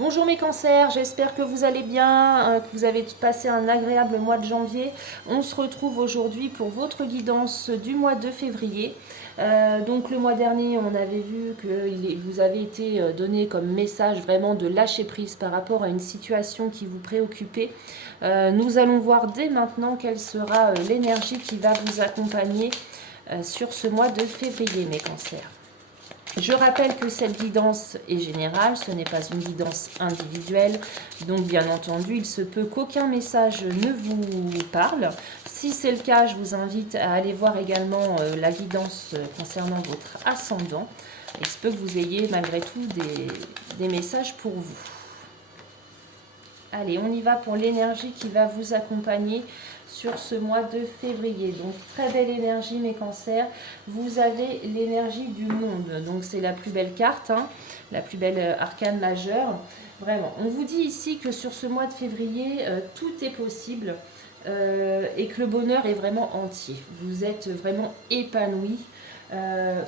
Bonjour mes cancers, j'espère que vous allez bien, que vous avez passé un agréable mois de janvier. On se retrouve aujourd'hui pour votre guidance du mois de février. Donc le mois dernier, on avait vu que vous avez été donné comme message vraiment de lâcher prise par rapport à une situation qui vous préoccupait. Nous allons voir dès maintenant quelle sera l'énergie qui va vous accompagner sur ce mois de février mes cancers. Je rappelle que cette guidance est générale, ce n'est pas une guidance individuelle, donc bien entendu, il se peut qu'aucun message ne vous parle. Si c'est le cas, je vous invite à aller voir également la guidance concernant votre ascendant. Il se peut que vous ayez malgré tout des messages pour vous. Allez, on y va pour l'énergie qui va vous accompagner sur ce mois de février. Donc, très belle énergie, mes cancers. Vous avez l'énergie du monde. Donc, c'est la plus belle carte, hein, la plus belle arcane majeure. Vraiment, on vous dit ici que sur ce mois de février, tout est possible et que le bonheur est vraiment entier. Vous êtes vraiment épanoui.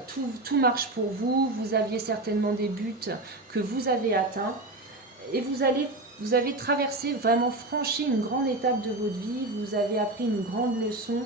Tout marche pour vous. Vous aviez certainement des buts que vous avez atteints. Et vous avez traversé, vraiment franchi une grande étape de votre vie, vous avez appris une grande leçon.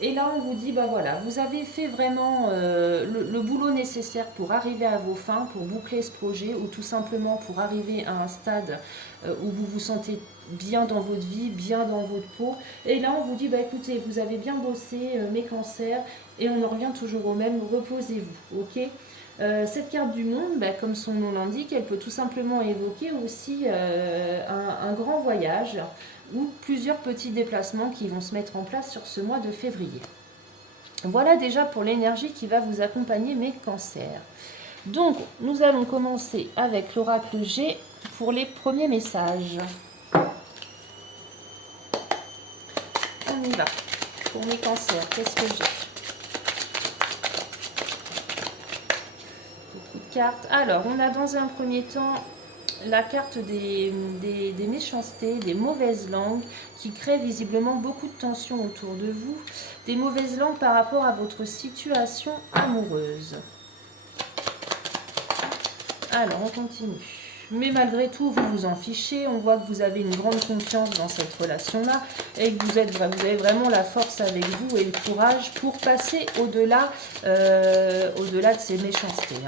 Et là, on vous dit, bah voilà, vous avez fait vraiment le boulot nécessaire pour arriver à vos fins, pour boucler ce projet, ou tout simplement pour arriver à un stade où vous vous sentez bien dans votre vie, bien dans votre peau. Et là, on vous dit, bah écoutez, vous avez bien bossé, mes cancers, et on en revient toujours au même, reposez-vous, ok ? Cette carte du monde, bah, comme son nom l'indique, elle peut tout simplement évoquer aussi un grand voyage ou plusieurs petits déplacements qui vont se mettre en place sur ce mois de février. Voilà déjà pour l'énergie qui va vous accompagner, mes cancers. Donc, nous allons commencer avec l'oracle G pour les premiers messages. On y va. Pour mes cancers, qu'est-ce que j'ai ? Carte. Alors, on a dans un premier temps la carte des méchancetés, des mauvaises langues qui créent visiblement beaucoup de tensions autour de vous, des mauvaises langues par rapport à votre situation amoureuse. Alors, on continue. Mais malgré tout, vous vous en fichez. On voit que vous avez une grande confiance dans cette relation-là et que vous avez vraiment la force avec vous et le courage pour passer au-delà de ces méchancetés.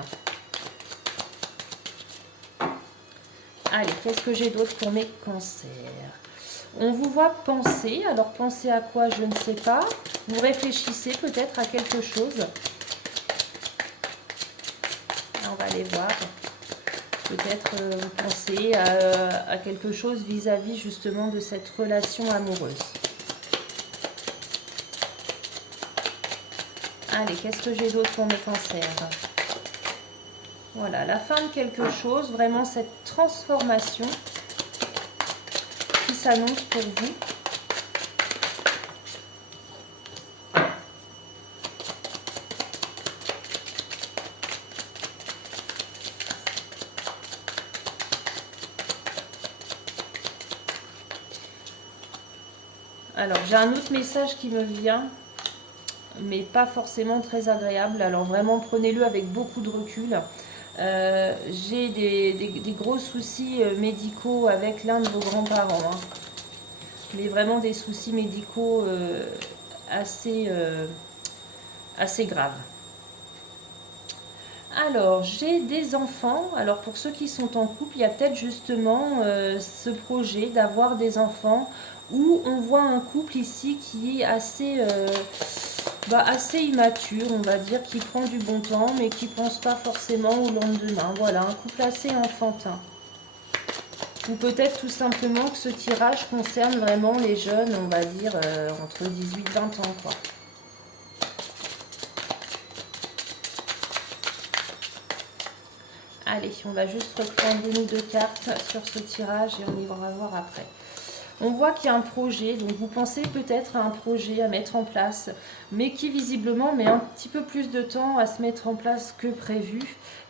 Allez, qu'est-ce que j'ai d'autre pour mes cancers? On vous voit penser. Alors, penser à quoi? Je ne sais pas. Vous réfléchissez peut-être à quelque chose. On va aller voir. Peut-être vous pensez à quelque chose vis-à-vis justement de cette relation amoureuse. Allez, qu'est-ce que j'ai d'autre pour mes cancers? Voilà, la fin de quelque chose, vraiment cette transformation qui s'annonce pour vous. Alors, j'ai un autre message qui me vient, mais pas forcément très agréable. Alors, vraiment, prenez-le avec beaucoup de recul. J'ai des gros soucis médicaux avec l'un de vos grands-parents. Hein. Mais vraiment des soucis médicaux assez graves. Alors, j'ai des enfants. Alors, pour ceux qui sont en couple, il y a peut-être justement ce projet d'avoir des enfants où on voit un couple ici qui est assez immature, on va dire, qui prend du bon temps, mais qui ne pense pas forcément au lendemain. Voilà, un couple assez enfantin. Ou peut-être tout simplement que ce tirage concerne vraiment les jeunes, on va dire, entre 18 et 20 ans, quoi. Allez, on va juste reprendre une ou deux cartes sur ce tirage et on y va voir après. On voit qu'il y a un projet, donc vous pensez peut-être à un projet à mettre en place, mais qui visiblement met un petit peu plus de temps à se mettre en place que prévu.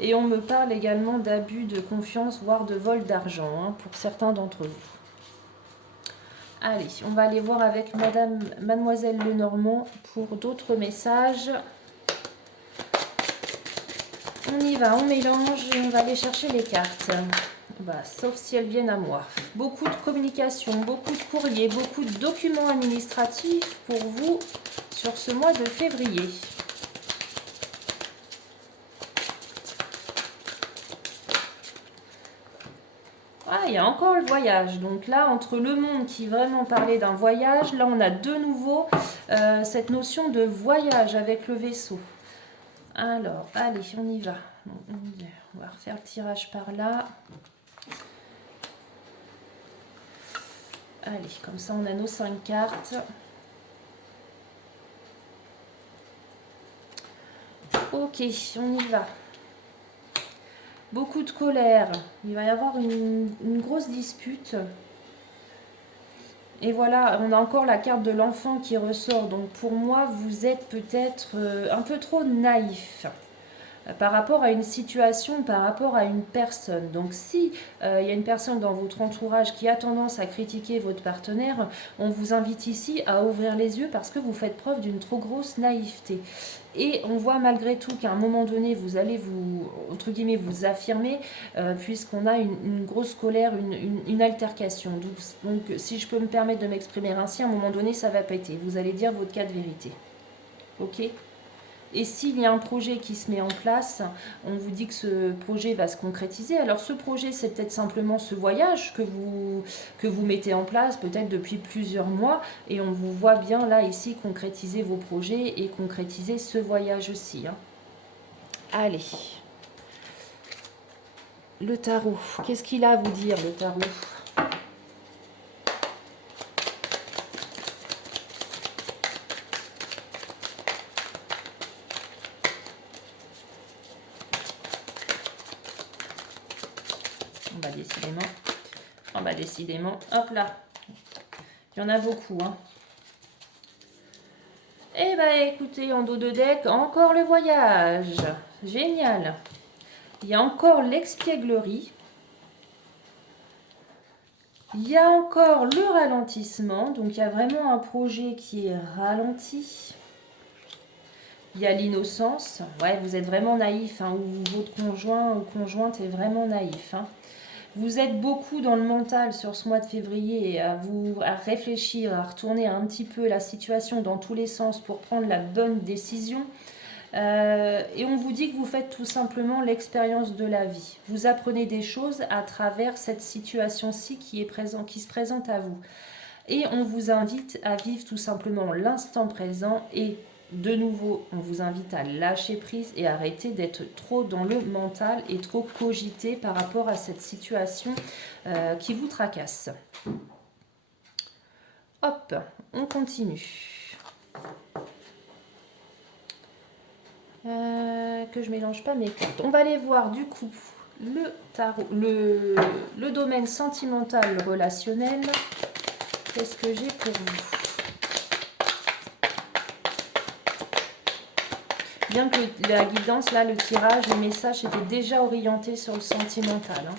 Et on me parle également d'abus de confiance, voire de vol d'argent, hein, pour certains d'entre vous. Allez, on va aller voir avec Mademoiselle Lenormand pour d'autres messages. On y va, on mélange et on va aller chercher les cartes. Bah, sauf si elles viennent à moi. Beaucoup de communication, beaucoup de courriers, beaucoup de documents administratifs pour vous sur ce mois de février. Ah, il y a encore le voyage. Donc là, entre le monde qui vraiment parlait d'un voyage, là on a de nouveau cette notion de voyage avec le vaisseau. Alors, allez, on y va. On va refaire le tirage par là. Allez, comme ça on a nos 5 cartes. Ok, on y va. Beaucoup de colère. Il va y avoir une grosse dispute. Et voilà, on a encore la carte de l'enfant qui ressort. Donc pour moi, vous êtes peut-être un peu trop naïf par rapport à une situation, par rapport à une personne. Donc si il y a une personne dans votre entourage qui a tendance à critiquer votre partenaire, on vous invite ici à ouvrir les yeux parce que vous faites preuve d'une trop grosse naïveté. Et on voit malgré tout qu'à un moment donné, vous allez vous, entre guillemets, vous affirmer, puisqu'on a une grosse colère, une altercation. Donc, si je peux me permettre de m'exprimer ainsi, à un moment donné, ça va péter. Vous allez dire votre cas de vérité. Ok ? Et s'il y a un projet qui se met en place, on vous dit que ce projet va se concrétiser. Alors ce projet, c'est peut-être simplement ce voyage que vous mettez en place, peut-être depuis plusieurs mois. Et on vous voit bien là, ici, concrétiser vos projets et concrétiser ce voyage aussi. Hein. Allez. Le tarot. Qu'est-ce qu'il a à vous dire, le tarot ? Décidément. Oh bah décidément. Hop là. Il y en a beaucoup. Hein. Eh bah écoutez, en dos de deck, encore le voyage. Génial. Il y a encore l'expièglerie. Il y a encore le ralentissement. Donc il y a vraiment un projet qui est ralenti. Il y a l'innocence. Ouais, vous êtes vraiment naïf. Hein, ou votre conjoint ou conjointe est vraiment naïf. Hein. Vous êtes beaucoup dans le mental sur ce mois de février à réfléchir, à retourner un petit peu la situation dans tous les sens pour prendre la bonne décision. Et on vous dit que vous faites tout simplement l'expérience de la vie. Vous apprenez des choses à travers cette situation-ci qui se présente à vous. Et on vous invite à vivre tout simplement l'instant présent et de nouveau, on vous invite à lâcher prise et arrêter d'être trop dans le mental et trop cogiter par rapport à cette situation qui vous tracasse. Hop, on continue. Que je mélange pas mes cartes. On va aller voir du coup le tarot, le domaine sentimental relationnel. Qu'est-ce que j'ai pour vous ? Bien que la guidance, là, le tirage, le message était déjà orienté sur le sentimental. Hein.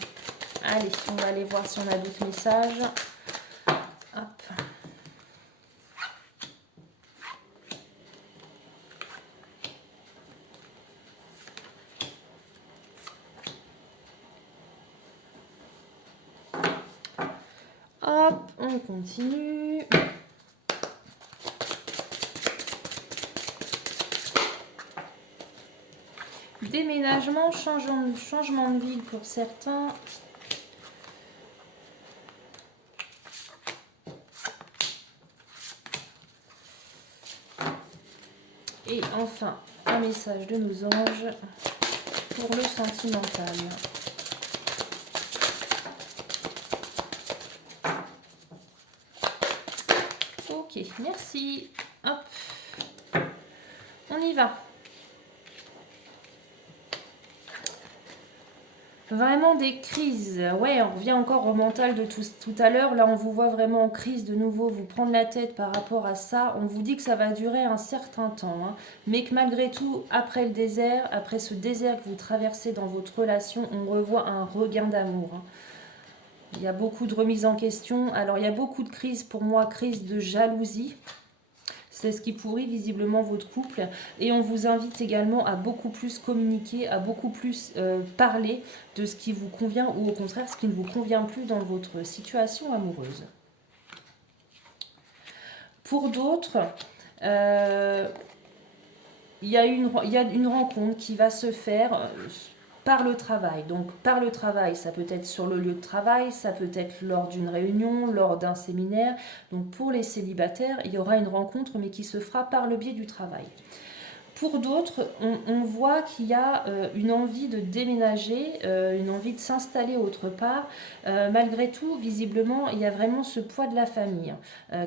Allez, on va aller voir si on a d'autres messages. Hop. Hop, on continue. Déménagement, changement de ville pour certains. Et enfin, un message de nos anges pour le sentimental. Ok, merci. Hop, on y va. Vraiment des crises. Ouais, on revient encore au mental de tout à l'heure. Là, on vous voit vraiment en crise de nouveau, vous prendre la tête par rapport à ça. On vous dit que ça va durer un certain temps. Hein, mais que malgré tout, après le désert, après ce désert que vous traversez dans votre relation, on revoit un regain d'amour. Hein. Il y a beaucoup de remises en question. Alors, il y a beaucoup de crises, pour moi, crise de jalousie. C'est ce qui pourrit visiblement votre couple. Et on vous invite également à beaucoup plus communiquer, à beaucoup plus parler de ce qui vous convient ou au contraire ce qui ne vous convient plus dans votre situation amoureuse. Pour d'autres, il y a une rencontre qui va se faire par le travail. Donc par le travail, ça peut être sur le lieu de travail, ça peut être lors d'une réunion, lors d'un séminaire. Donc pour les célibataires, il y aura une rencontre mais qui se fera par le biais du travail. Pour d'autres, on voit qu'il y a une envie de déménager, une envie de s'installer autre part. Malgré tout, visiblement, il y a vraiment ce poids de la famille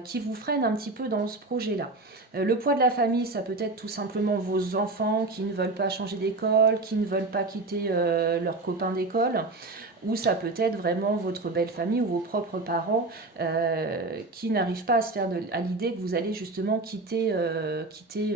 qui vous freine un petit peu dans ce projet-là. Le poids de la famille, ça peut être tout simplement vos enfants qui ne veulent pas changer d'école, qui ne veulent pas quitter leurs copains d'école. Ou ça peut être vraiment votre belle famille ou vos propres parents qui n'arrivent pas à se faire à l'idée que vous allez justement quitter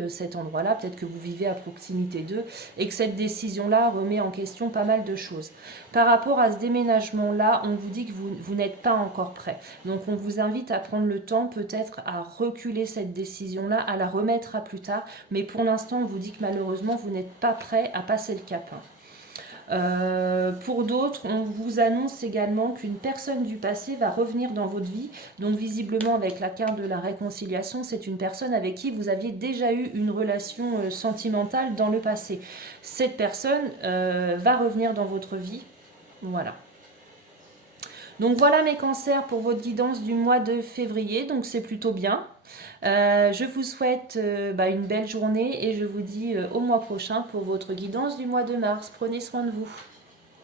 cet endroit-là. Peut-être que vous vivez à proximité d'eux et que cette décision-là remet en question pas mal de choses. Par rapport à ce déménagement-là, on vous dit que vous n'êtes pas encore prêt. Donc on vous invite à prendre le temps peut-être à reculer cette décision-là, à la remettre à plus tard. Mais pour l'instant, on vous dit que malheureusement, vous n'êtes pas prêt à passer le cap. Pour d'autres, on vous annonce également qu'une personne du passé va revenir dans votre vie. Donc visiblement avec la carte de la réconciliation, c'est une personne avec qui vous aviez déjà eu une relation sentimentale dans le passé. Cette personne va revenir dans votre vie. Voilà. Donc voilà mes cancers pour votre guidance du mois de février, donc c'est plutôt bien. Je vous souhaite une belle journée et je vous dis au mois prochain pour votre guidance du mois de mars. Prenez soin de vous.